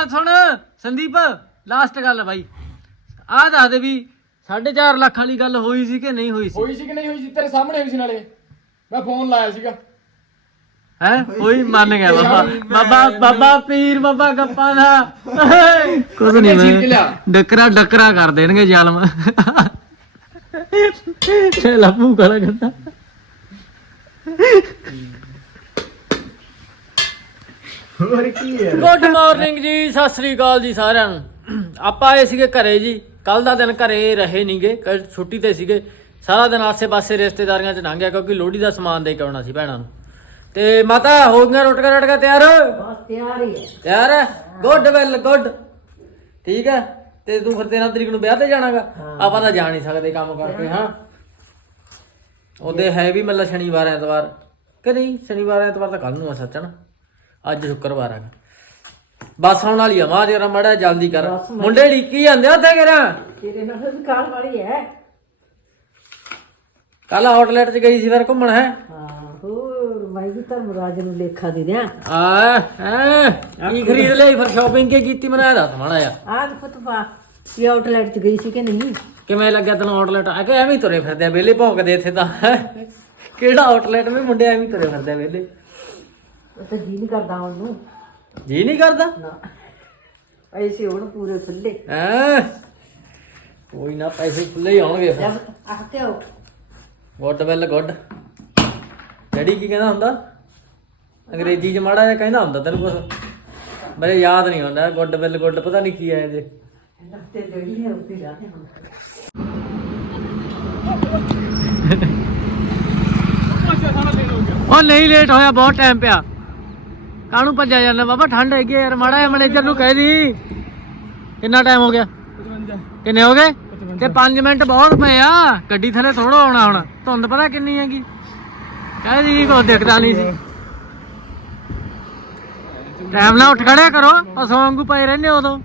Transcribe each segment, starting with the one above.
ਗੱਲ ਸੁਣ ਸੰਦੀਪ ਲਾਸਟ ਗੱਲ ਬਾਈ। ਆਹ ਦੱਸ ਦੇ ਵੀ 4.5 ਲੱਖ ਵਾਲੀ ਗੱਲ ਹੋਈ ਸੀ ਕਿ ਨਹੀਂ ਹੋਈ ਸੀ? ਹੋਈ ਸੀ ਕਿ ਨਹੀਂ ਹੋਈ ਸੀ? ਤੇਰੇ ਸਾਹਮਣੇ ਹੋਈ ਸੀ ਨਾਲੇ। ਮੈਂ ਫੋਨ ਲਾਇਆ ਸੀਗਾ। ਹੈ? ਹੋਈ ਮੰਨ ਗਿਆ ਬਾਬਾ। ਬਾਬਾ ਬਾਬਾ ਪੀਰ ਬਾਬਾ ਗੱਪਾਂ ਦਾ। ਕੁਝ ਨਹੀਂ ਮੈਂ। ਡੱਕਰਾ ਡੱਕਰਾ ਕਰ ਦੇਣਗੇ ਜ਼ਾਲਮ। ਇਹ ਲੱਭੂ ਕਲਾ ਕਰਦਾ ਹੋਰ ਕੀ ਹੈ ਗੁੱਡ ਮਾਰਨਿੰਗ ਜੀ ਸਤਿ ਸ੍ਰੀ ਅਕਾਲ ਜੀ ਸਾਰਿਆਂ ਨੂੰ। ਆਪਾਂ ਆਏ ਸੀਗੇ ਘਰੇ ਜੀ ਕੱਲ ਦਾ ਦਿਨ ਘਰੇ ਰਹੇ ਨਹੀਂਗੇ ਕੱਲ ਛੁੱਟੀ ਤੇ ਸੀਗੇ। ਸਾਰਾ ਦਿਨ ਆਸੇ-ਪਾਸੇ ਰਿਸ਼ਤੇਦਾਰੀਆਂ 'ਚ ਲੰਘਿਆ ਕਿਉਂਕਿ ਲੋਹੜੀ ਦਾ ਸਮਾਨ ਦੇ ਕੇ ਆਉਣਾ ਸੀ ਭੈਣਾਂ ਨੂੰ। ਤੇ ਮਾਤਾ ਹੋ ਗਈਆਂ ਰੋਟੀਆਂ ਰਟਕਾ ਤਿਆਰ? ਬਸ ਤਿਆਰ ਹੀ ਹੈ ਤਿਆਰ ਹੈ। ਗੁੱਡ ਵੈਲ ਗੁੱਡ ਠੀਕ ਹੈ ਤੇ ਤੂੰ ਫਿਰ 13 ਤਰੀਕ ਨੂੰ ਵਿਆਹ ਤੇ ਜਾਣਾਗਾ? ਆਪਾਂ ਤਾਂ ਜਾ ਨਹੀਂ ਸਕਦੇ ਕੰਮ ਕਰਕੇ ਹਾਂ। ਉਹਦੇ ਹੈ ਵੀ ਮਤਲਬ ਸ਼ਨੀਵਾਰ ਐਤਵਾਰ। ਕਿ ਨਹੀਂ ਸ਼ਨੀਵਾਰ ਐਤਵਾਰ ਤਾਂ ਕੱਲ ਨੂੰ ਆ ਸੱਚਣ। ਅੱਜ ਸ਼ੁੱਕਰਵਾਰ ਆ ਬਸ ਆਉਣ ਵਾਲੀ ਆ ਮਾਂ ਜਰਾ ਮੜਾ ਜਲਦੀ ਕਰ। ਮੁੰਡੇ ਲੀਕੀ ਜਾਂਦੇ ਆ ਉੱਥੇ ਕਰਾਂ ਤੇਰੇ ਨਾਲ ਕਾਲ ਵਾਲੀ ਹੈ। ਕੱਲ ਆਊਟਲੈਟ 'ਚ ਗਈ ਸੀ ਫਿਰ ਘੁੰਮਣ ਹੈ? ਹਾਂ ਹੋਰ ਮੈਂ ਵੀ ਧਰਮਰਾਜ ਨੂੰ ਲੇਖਾ ਦੇ ਦਿਆਂ। ਆ ਹੈ? ਕੀ ਖਰੀਦ ਲਈ ਫਿਰ ਸ਼ਾਪਿੰਗ ਕੀ ਕੀਤੀ ਮਨਾ ਦੱਸ ਮਾੜਾ ਆ ਆਜ ਫਤਵਾ ਇਹ ਆਊਟਲੈਟ ਚ ਗਈ ਸੀ ਕਿ ਨਹੀਂ? ਕਿਵੇਂ ਲੱਗਿਆ ਤੈਨੂੰ ਆਊਟਲੈਟ ਆ ਕੇ ਐਵੇਂ ਹੀ ਤੁਰੇ ਫਿਰਦੇ ਆ ਵਿਹਲੇ ਭੌਂਕਦੇ ਇੱਥੇ ਤਾਂ ਕਿਹੜਾ ਆਊਟਲੈਟ ਵੀ ਮੁੰਡੇ ਐਵੇਂ ਹੀ ਤੁਰੇ ਫਿਰਦੇ ਆ ਵਿਹਲੇ। ਉਹ ਤਾਂ ਜੀ ਨਹੀਂ ਕਰਦਾ ਨੂੰ ਜੀ ਨਹੀਂ ਕਰਦਾ? ਨਾ। ਐਸੇ ਹੁਣ ਪੂਰੇ ਖੁੱਲੇ ਹੈ? ਕੋਈ ਨਾ ਪੈਸੇ ਖੁੱਲੇ ਹੀ ਆਉਣਗੇ ਫਿਰ। ਜਦ ਆਹ ਤੇ ਆਓ। Good well good. ਡੈਡੀ ਕੀ ਕਹਿੰਦਾ ਹੁੰਦਾ? ਅੰਗਰੇਜ਼ੀ ਚ ਮਾੜਾ ਜਿਹਾ ਕਹਿੰਦਾ ਹੁੰਦਾ ਤੈਨੂੰ ਕੁਛ? ਮੇਰੇ ਯਾਦ ਨਹੀਂ ਹੁੰਦਾ ਗੁੱਡ ਵੈਲ ਗੁੱਡ ਪਤਾ ਨਹੀਂ ਕੀ ਹੈ ਜੇ। ਹੈ ਉੱਤੇ ਉਹ ਨਹੀਂ ਲੇਟ ਹੋਇਆ ਬਹੁਤ ਟਾਈਮ ਪਿਆ। ਕਾਹਨੂੰ ਭੱਜਿਆ ਜਾਂਦਾ? ਬਾਬਾ ਠੰਡ ਹੈਗੀ ਆ ਯਾਰ ਮਾੜਾ ਜਿਹਾ ਮੈਨੇਜਰ ਨੂੰ ਕਹਿ ਦੀ। ਕਿੰਨਾ ਟਾਈਮ ਹੋ ਗਿਆ? ਕਿੰਨੇ ਹੋ ਗਏ? ਤੇ 5 ਮਿੰਟ ਬਹੁਤ ਪਏ ਆ। ਗੱਡੀ ਥੱਲੇ ਥੋੜਾ ਆਉਣਾ ਹੁਣ। ਧੁੰਦ ਪਤਾ ਕਿੰਨੀ ਹੈਗੀ। ਕਹਿ ਦੀ ਕੋ ਦਿਖਦਾ ਨਹੀਂ ਸੀ। ਟਾਈਮ ਨਾਲ ਉੱਠ ਖੜਿਆ ਕਰੋ। ਅਸੋਂ ਵਾਂਗੂ ਪਏ ਰਹਿੰਦੇ ਉਦੋਂ।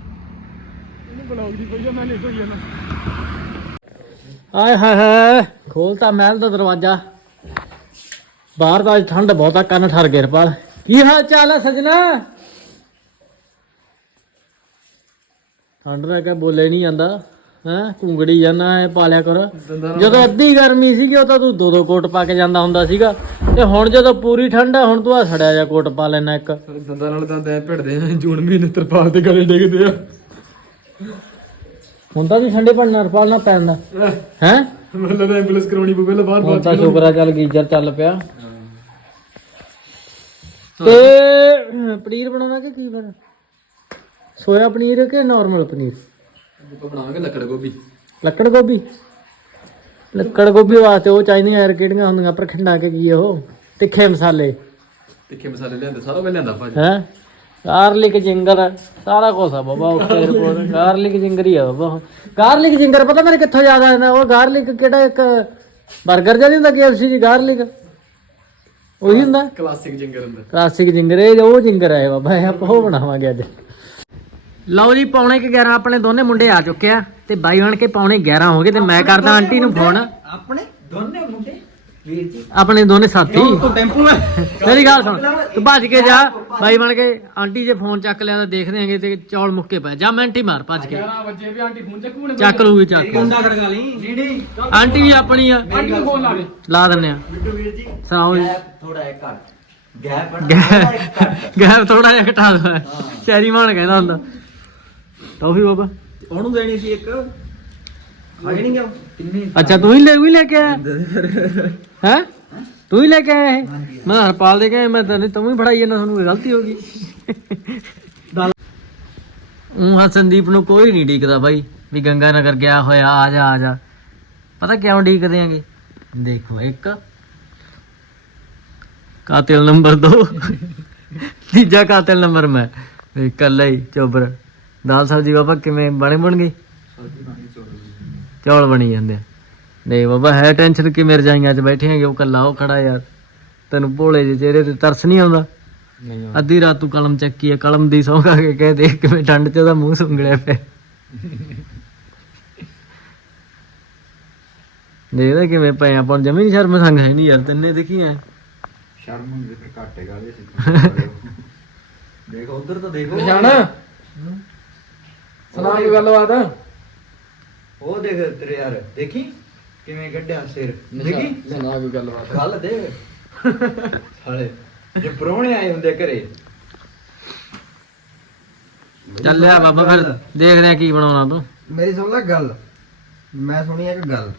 ਆਏ ਹਾਏ ਹਾਏ ਖੋਲਤਾ ਮਹਿਲ ਦਾ ਦਰਵਾਜ਼ਾ। ਬਾਹਰ ਦਾ ਅੱਜ ਠੰਡ ਬਹੁਤਾ ਕੰਨ ਠਰ ਗਏ ਰਪਾਲ। ਕੀ ਹਾਲ ਚਾਲ ਹੈ ਸਜਣਾ? ਠੰਡ ਨਾਲ ਕਹ ਬੋਲੇ ਨਹੀਂ ਜਾਂਦਾ ਹੈ? ਕੁੰਗੜੀ ਜਾਂਦਾ ਹੈ ਪਾਲਿਆ ਕਰ। ਜਦੋਂ ਅੱਧੀ ਗਰਮੀ ਸੀਗੀ ਉਹ ਤਾਂ ਤੂੰ ਦੋ ਦੋ ਕੋਟ ਪਾ ਕੇ ਜਾਂਦਾ ਹੁੰਦਾ ਸੀਗਾ। ਤੇ ਹੁਣ ਜਦੋਂ ਪੂਰੀ ਠੰਡ ਹੈ ਹੁਣ ਤੂੰ ਆ ਸੜਿਆ ਜਾ ਕੋਟ ਪਾ ਲੈਣਾ ਇੱਕ। ਦੰਦਾਂ ਨਾਲ ਦੰਦ ਐ ਭਿੜਦੇ ਆ ਜੂਨ ਮਹੀਨੇ ਤਰਪਾਲ ਤੇ ਗਲੇ ਡਿੱਗਦੇ ਆ। ਹੁਣ ਤਾਂ ਵੀ ਠੰਡੇ ਪੜਨਾ ਰਪਾਲ ਨਾ ਪੈਣਾ ਹੈ? ਮੈਨੂੰ ਲੱਗਦਾ ਐਂਬੂਲੈਂਸ ਕਰਾਉਣੀ ਪਊ ਪਹਿਲਾਂ ਬਾਹਰ ਹੁਣ ਤਾਂ ਸ਼ੁਕਰ ਆ ਚੱਲ ਗੀਜ਼ਰ ਚੱਲ ਪਿਆ। ਤੇ ਪਨੀਰ ਬਣਾਉਣਾ ਕਿ ਕੀ ਫਿਰ ਸੋਇਆ ਪਨੀਰ ਕਿ ਨਾਰਮਲ ਪਨੀਰ? ਆਪਾਂ ਬਣਾਵਾਂਗੇ ਲੱਕੜ ਗੋਭੀ। ਲੱਕੜ ਗੋਭੀ? ਲੱਕੜ ਗੋਭੀ ਵਾਸਤੇ ਉਹ ਚਾਹੀਦੀਆਂ ਯਾਰ ਕਿਹੜੀਆਂ ਹੁੰਦੀਆਂ ਪਰ ਖੰਡਾ ਕੇ ਕੀ ਉਹ? ਤਿੱਖੇ ਮਸਾਲੇ। ਤਿੱਖੇ ਮਸਾਲੇ ਲਿਆਂਦੇ ਸਾਰਾ ਮੈਂ ਲਿਆਂਦਾ ਭਾਜੀ ਹੈ? ਗਾਰਲਿਕ ਜਿੰਗਰ ਸਾਰਾ ਕੁਝ ਆ ਬਾਬਾ ਉੱਤੇ ਰਿਪੋਰਟ ਗਾਰਲਿਕ ਜਿੰਗਰ ਹੀ ਆ ਬਾਬਾ। ਗਾਰਲਿਕ ਜਿੰਗਰ ਪਤਾ ਮੇਰੇ ਕਿੱਥੋਂ ਯਾਦ ਆਇਆ ਉਹ ਗਾਰਲਿਕ ਕਿਹੜਾ ਇੱਕ 버ਗਰ ਜਿਹਾ ਨੀ ਹੁੰਦਾ KFC ਦੀ ਗਾਰਲਿਕ ਉਹੀ ਹੁੰਦਾ? ਕਲਾਸਿਕ ਜਿੰਗਰ ਹੁੰਦਾ। ਕਲਾਸਿਕ ਜਿੰਗਰ ਇਹ ਉਹ ਜਿੰਗਰ ਹੈ ਬਾਬਾ ਇਹ ਆਪਾਂ ਉਹ ਬਣਾਵਾਂਗੇ ਅੱਜ। ਲਓ ਜੀ ਪੌਣੇ ਕਿ 11 ਆਪਣੇ ਦੋਨੇ ਮੁੰਡੇ ਆ ਚੁੱਕੇ ਆ ਤੇ ਬਾਈ ਬਣ ਕੇ ਪੌਣੇ 11 ਹੋ ਗਏ ਤੇ ਮੈਂ ਕਰਦਾ ਆਂਟੀ ਨੂੰ ਫੋਨ ਆਪਣੇ ਦੋਨੇ ਮੁੰਡੇ ਵੀਰ ਜੀ ਆਪਣੇ ਦੋਨੇ ਸਾਥੀ। ਤੂੰ ਟੈਂਪੂ ਮੈਂ ਮੇਰੀ ਗੱਲ ਸੁਣ। ਤੂੰ ਭੱਜ ਕੇ ਜਾ। ਬਾਈ ਬਣ ਕੇ ਆਂਟੀ ਜੇ ਫੋਨ ਚੱਕ ਲਿਆ ਤਾਂ ਦੇਖਦੇ ਆਂਗੇ ਤੇ ਚੌਲ ਮੁੱਕੇ ਪਏ। ਜਾ ਮਿੰਟ ਮਾਰ ਭੱਜ ਕੇ। 11 ਵਜੇ ਵੀ ਆਂਟੀ ਫੋਨ ਚੱਕੂ ਨੇ ਚੱਕ ਲੂਗੀ ਚੱਕ ਲਈ। ਆਂਟੀ ਵੀ ਆਪਣੀ ਆ। ਆਂਟੀ ਨੂੰ ਫੋਨ ਲਾ ਦੇ। ਲਾ ਦਿੰਨੇ ਆ। ਬਿੱਟੂ ਵੀਰ ਜੀ ਸੁਣਾਓ ਜੀ। ਗੈਪ ਥੋੜਾ ਜਿਹਾ ਘੱਟ। ਗੈਪ ਬੜਾ ਘੱਟ। ਗੈਪ ਥੋੜਾ ਜਿਹਾ ਘਟਾ ਦੋ ਚੈਰੀ ਮਾਨ ਕਹਿੰਦਾ ਹੁੰਦਾ। ਟੌਫੀ ਬਾਬਾ। ਉਹਨੂੰ ਦੇਣੀ ਸੀ ਇੱਕ। ਖਾਈ ਨਹੀਂ ਗਿਆ ਕਿੰਨੀ ਅੱਛਾ ਤੂੰ ਹੀ ਲੈ ਵੀ ਲੈ ਕੇ ਆਇਆ? ਹੈ? ਤੂੰ ਹੀ ਲੈ ਕੇ ਆਇਆ ਇਹ? ਮੈਂ ਹਰਪਾਲ ਦੇ ਕੇ ਆਇਆ, ਮੈਂ ਤੈਨੂੰ ਤੂੰ ਹੀ ਫੜਾਈ ਜਾਂਦਾ ਤੁਹਾਨੂੰ ਗਲਤੀ ਹੋ ਗਈ। ਉਹ ਹਸਨਦੀਪ ਨੂੰ ਕੋਈ ਨਹੀਂ ਢੀਕਦਾ ਬਾਈ ਵੀ ਗੰਗਾ ਨਗਰ ਗਿਆ ਹੋਇਆ ਆ ਜਾ ਆ ਜਾ। ਪਤਾ ਕਿਉਂ ਢੀਕਦੇ ਆਂਗੇ? ਦੇਖੋ ਇੱਕ ਕਾਤਿਲ ਨੰਬਰ 2 ਤੀਜਾ ਕਾਤਿਲ ਨੰਬਰ ਮੈਂ ਇਕੱਲਾ ਹੀ ਚੋਬਰ। ਦਾਲ ਸਬਜੀ ਬਾਬਾ ਕਿਵੇਂ ਬਣੇ ਬਣ ਗਈ? ਚੌਲ ਬਣੀ ਜਾਂਦੇ ਆ। ਨਹੀਂ ਬਾਬਾ ਹੈ ਟੈਨਸ਼ਨ ਕਿ ਮੇਰੇ ਜਾਈਆਂ 'ਚ ਬੈਠੇ ਹੈਗੇ ਉਹ ਕੱਲਾ ਉਹ ਖੜਾ ਯਾਰ। ਤੈਨੂੰ ਭੋਲੇ ਜਿਹੇ ਚਿਹਰੇ ਤੇ ਤਰਸ ਨਹੀਂ ਆਉਂਦਾ? ਨਹੀਂ ਅੱਧੀ ਰਾਤ ਤੂੰ ਕਲਮ ਚੱਕੀ ਹੈ ਕਲਮ ਦੀ ਸੌਂ ਕੇ ਕਹੇ ਦੇਖ ਕਿਵੇਂ ਠੰਡ 'ਚ ਉਹਦਾ ਮੂੰਹ ਸੁੰਗੜਿਆ ਪਿਆ। ਦੇਖਦਾ ਕਿਵੇਂ ਪਏ ਆਪਾਂ ਜਮੀ ਨਹੀਂ ਸ਼ਰਮ ਸੰਗ ਹੈ ਨਹੀਂ ਯਾਰ ਤੈਨੇ ਦੇਖੀ ਐ। ਸ਼ਰਮ ਹੁੰਦੀ ਫਿਰ ਘਾਟੇ ਗਾਲੇ ਸੀ ਦੇਖੋ ਉਧਰ ਤਾਂ ਦੇਖੋ। ਨਿਸ਼ਾਨ। ਸੁਣਾ ਕੋਈ ਗੱਲਬਾਤ? ਉਹ ਦੇਖ ਤੇਰੇ ਯਾਰ ਦੇਖੀ? ਕਿਵੇਂ ਕੱਢਿਆ ਸਿਰ? ਦੇਖੀ? ਸੁਣਾ ਕੋਈ ਗੱਲਬਾਤ ਗੱਲ ਦੇ ਸਾਲੇ ਜੇ ਪ੍ਰਾਹੁਣੇ ਆਏ ਹੁੰਦੇ ਘਰੇ। ਚੱਲਿਆ ਬਾਬਾ ਫਿਰ ਦੇਖਦੇ ਆ ਕੀ ਬਣਾਉਣਾ ਤੂੰ। ਮੇਰੀ ਸੁਣ ਲੈ ਗੱਲ। ਮੈਂ ਸੁਣੀ ਇੱਕ ਗੱਲ।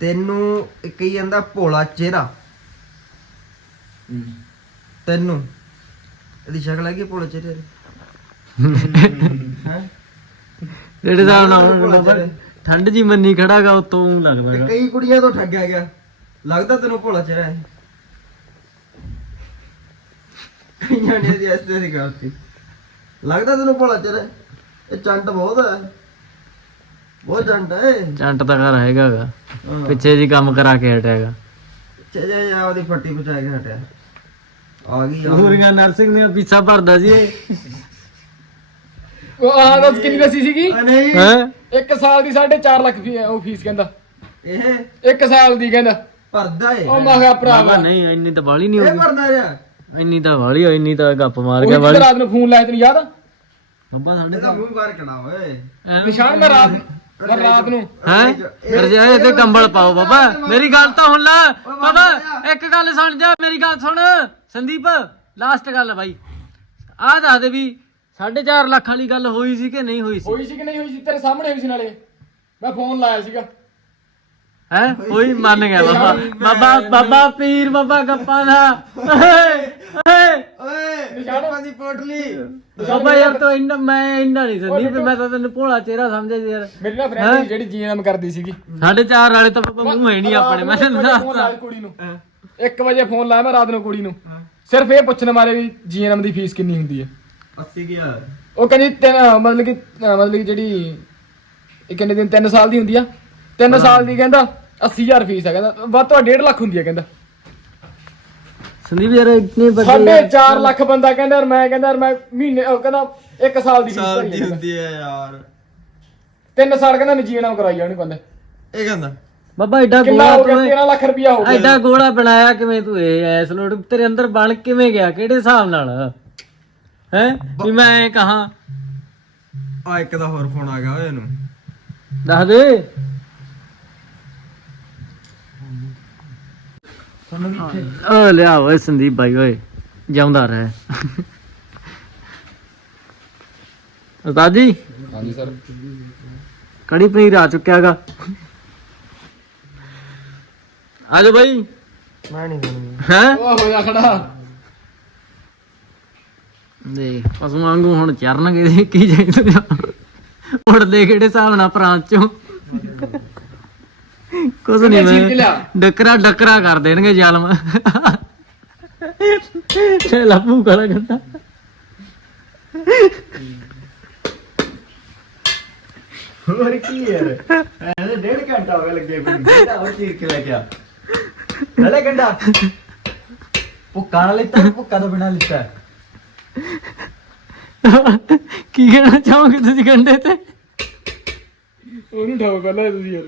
ਤੈਨੂੰ ਇੱਕ ਹੀ ਜਾਂਦਾ ਭੋਲਾ ਚਿਹਰਾ। ਤੈਨੂੰ। ਇਹਦੀ ਸ਼ਕਲ ਹੈਗੀ ਭੋਲਾ ਚਿਹਰੇ ਦੀ? ਹੈ? ਜਿਹੜੇ ਬਾਬਾ ਚਿਹਰੇ। ਠੰਡ ਜੀ ਮੰਨੀ ਖੜਾਗਾ ਉਤੋਂ ਲੱਗਦਾ ਤੇ ਹੈਗਾ। ਕਈ ਕੁੜੀਆਂ ਤੋਂ ਠੱਗਿਆ ਗਿਆ ਲੱਗਦਾ ਤੈਨੂੰ ਭੋਲਾ ਚਿਹਰਾ ਹੈ ਕਈਆਂ ਨੇ ਦੀ ਦੀ ਲੱਗਦਾ ਤੈਨੂੰ ਭੋਲਾ ਚਿਹਰਾ ਹੈ? ਇਹ ਚੰਟ ਬਹੁਤ ਹੈ ਬਹੁਤ ਚੰਟ ਹੈ ਜੰਟ ਦਾ ਘਰ ਹੈਗਾ ਗਾ। ਹਾਂ। ਪਿੱਛੇ ਜੀ ਕੰਮ ਕਰਾ ਕੇ ਹਟਿਆਗਾ ਚੇ ਜਾ ਜਾ ਉਹਦੀ ਫੱਟੀ ਪਚਾ ਕੇ ਹਟਿਆ ਆ ਗਈ ਆ ਗਈ। ਪੂਰੀਆਂ ਨਰਸਿੰਗ ਦੀਆਂ ਪੀਸਾ ਭਰਦਾ ਸੀ ਉਹ ਆਹ ਦੱਸ ਕਿੰਨੀ ਦੱਸੀ ਸੀਗੀ। ਨਹੀਂ। ਹੈ? ਇੱਕ ਸਾਲ ਦੀ 4.5 ਲੱਖ ਫੀ ਉਹ ਫੀਸ ਕਹਿੰਦਾ। ਇਹ? ਇੱਕ ਸਾਲ ਦੀ ਕਹਿੰਦਾ। ਭਰਦਾ ਏ ਉਹ ਮੈਂ ਕਿਹਾ ਭਰਾਵਾ ਨਹੀਂ ਇੰਨੀ ਤਾਂ ਬਾਲੀ ਨਹੀਂ ਇਹ ਭਰਦਾ ਰਿਹਾ। ਇੰਨੀ ਤਾਂ ਵਾਲੀ ਹੋਈ ਇੰਨੀ ਤਾਂ ਗੱਪ ਮਾਰ ਉਹ ਗਿਆ ਵਾਲੀ। ਰਾਤ ਨੂੰ ਫੋਨ ਲਾਇਆ ਤੈਨੂੰ ਯਾਦ ਆ? ਬਾਬਾ ਸਾਡੇ ਇਹਦਾ ਮੂੰਹ ਬਾਹਰ ਕਢਾ ਓਏ? ਨਿਸ਼ਾਨ ਮੈਂ ਰਾਤ ਮੈਂ ਰਾਤ ਨੂੰ। ਹੈ? ਰਜਾਏ ਤੇ ਕੰਬਲ ਪਾਓ ਬਾਬਾ। ਮੇਰੀ ਗੱਲ ਤਾਂ ਹੁਣ ਲੈ। ਬਾਬਾ ਇੱਕ ਗੱਲ ਸੁਣ ਜਾ ਮੇਰੀ ਗੱਲ ਸੁਣ। ਸੰਦੀਪ ਲਾਸਟ ਗੱਲ ਬਾਈ। ਆਹ ਦੱਸ ਦੇ ਵੀ 4.5 ਲੱਖ ਵਾਲੀ ਗੱਲ ਹੋਈ ਸੀ ਕਿ ਨਹੀਂ ਹੋਈ ਸੀ? ਹੋਈ ਸੀ ਕਿ ਨਹੀਂ ਹੋਈ ਸੀ? ਤੇਰੇ ਸਾਹਮਣੇ ਹੋਈ ਸੀ ਨਾਲੇ। ਮੈਂ ਫੋਨ ਲਾਇਆ ਸੀਗਾ। ਹੈ? ਹੋਈ ਮੰਨ ਗਿਆ ਬਾਬਾ। ਬਾਬਾ ਬਾਬਾ ਪੀਰ ਬਾਬਾ ਗੱਪਾਂ ਦਾ। ਓਏ। ਓਏ। ਓਏ ਨਿਸ਼ਾਨਾਂ। ਦੀ ਪੋਟਲੀ। ਬਾਬਾ ਯਾਰ ਤੂੰ ਇੰਨਾ ਮੈਂ ਇੰਨਾ ਨਹੀਂ ਸੰਦੀਪ ਮੈਂ ਤਾਂ ਤੈਨੂੰ ਭੋਲਾ ਚਿਹਰਾ ਸਮਝਿਆ ਸੀ ਯਾਰ। ਮੇਰੀ ਨਾ ਫਰੈਂਡ ਜਿਹੜੀ ਜੀਐਮ ਕਰਦੀ ਸੀਗੀ। 4.5 ਵਾਲੇ ਤਾਂ ਬਾਬਾ ਮੂੰਹ ਹੈ ਨਹੀਂ ਆਪਣੇ ਮੈਂ ਤੈਨੂੰ ਦੱਸਦਾ। ਕੁੜੀ ਨੂੰ। 1 ਵਜੇ ਫੋਨ ਲਾਇਆ ਮੈਂ ਰਾਤ ਨੂੰ ਕੁੜੀ ਨੂੰ। ਸਿਰਫ ਇਹ ਪੁੱਛਣ ਮਾਰੇ ਵੀ ਜੀਐਮ ਦੀ ਫੀਸ ਕਿੰਨੀ ਹੁੰਦੀ ਹੈ। 80 ਗਿਆ ਉਹ ਕਹਿੰਦੀ ਤਿੰਨ ਮਤਲਬ ਕਿ ਅਹ ਮਤਲਬ ਕਿ ਜਿਹੜੀ ਇਹ ਕਿੰਨੇ ਦਿਨ 3 ਸਾਲ ਦੀ ਹੁੰਦੀ ਆ। 3 ਸਾਲ ਦੀ ਕਹਿੰਦਾ 80000 ਫੀਸ ਆ ਕਹਿੰਦਾ। ਵੱਧ ਤੋਂ 1.5 ਲੱਖ ਹੁੰਦੀ ਆ ਕਹਿੰਦਾ। ਸੰਦੀਪ ਯਾਰ ਇਤਨੇ ਸਾਢੇ 4 ਲੱਖ ਬੰਦਾ ਕਹਿੰਦਾ ਯਾਰ ਮੈਂ ਕਹਿੰਦਾ ਯਾਰ ਮੈਂ ਮਹੀਨੇ ਉਹ ਕਹਿੰਦਾ 1 ਸਾਲ ਦੀ ਫੀਸ ਸਾਲ ਭਰੀ ਦੀ ਜਾਂਦਾ। ਹੁੰਦੀ ਹੈ ਯਾਰ। ਤਿੰਨ ਸਾਲ ਕਹਿੰਦਾ ਨਜੀਣਾ ਕਰਾਈ ਜਾਣੀ ਕਹਿੰਦਾ ਇਹ ਕਹਿੰਦਾ? ਬਾਬਾ ਐਡਾ ਕਿੰਨਾ ਗੋਲਾ ਹੋ ਗਿਆ? ਤੂੰ 13 ਲੱਖ ਰੁਪਇਆ ਹੋ ਗਿਆ। ਐਡਾ ਗੋਲਾ ਬਣਾਇਆ ਕਿਵੇਂ ਤੂੰ ਇਹ? ਐਸ ਲੋਟ ਤੇਰੇ ਅੰਦਰ ਬਣ ਕਿਵੇਂ ਗਿਆ? ਕਿਹੜੇ ਹਿਸਾਬ ਨਾਲ? ਹੈ? ਵੀ ਮੈਂ ਇਹ ਕਹਾ। ਆ ਇੱਕ ਦਾ ਹੋਰ ਫੋਨ ਆ ਗਿਆ ਓਏ ਇਹਨੂੰ। ਦੱਸ ਦੇ। ਓ ਲਿਆ ਓਏ ਸੰਦੀਪ ਭਾਈ ਓਏ ਜਿਉਂਦਾ ਰਹਿ। ਉਸਤਾਦ ਜੀ? ਹਾਂਜੀ ਸਰ। ਕੜੀ ਪਨੀਰ ਆ ਚੁੱਕਿਆਗਾ ਆਜੋ ਭਾਈ ਮੈਂ ਨਹੀਂ ਹੈ? ਉਹ ਹੋ ਜਾ ਖੜਾ। ਦੇ ਪਸ਼ੂ ਵਾਂਗੂ ਹੁਣ ਚਰਨਗੇ ਦੇ ਕੀ ਚਾਹੀਦਾ ਉੜਦੇ ਕਿਹੜੇ ਹਿਸਾਬ ਨਾਲ ਪ੍ਰਾਂਤ ਚੋਂ? ਕੁਝ ਨਹੀਂ ਮੈਂ? ਡਕਰਾ ਡਕਰਾ ਕਰ ਦੇਣਗੇ ਜ਼ਾਲਮ। ਲੱਭੂ ਕਲਾ ਗੰਦਾ? ਹੋਰ ਕੀ ਯਾਰ ਐਵੇਂ ਡੇਢ ਘੰਟਾ ਹੋ ਗਿਆ ਲੱਗੇ ਕੋਈ ਕਿਹੜਾ ਹੋਰ ਚੀਰ ਕੇ ਲੈ ਗਿਆ ਲੈ ਗੰਡਾ। ਭੁੱਕਾ ਨਾਲ ਲਿੱਤਾ ਭੁੱਕਾ ਤੋਂ ਬਿਨਾ ਲਿੱਤਾ। ਕੀ ਕਹਿਣਾ ਚਾਹੋਗੇ ਤੁਸੀਂ ਗੰਡੇ ਤੇ? ਉਹਨੂੰ ਠਾਓ ਪਹਿਲਾਂ ਤੁਸੀਂ ਯਾਰ।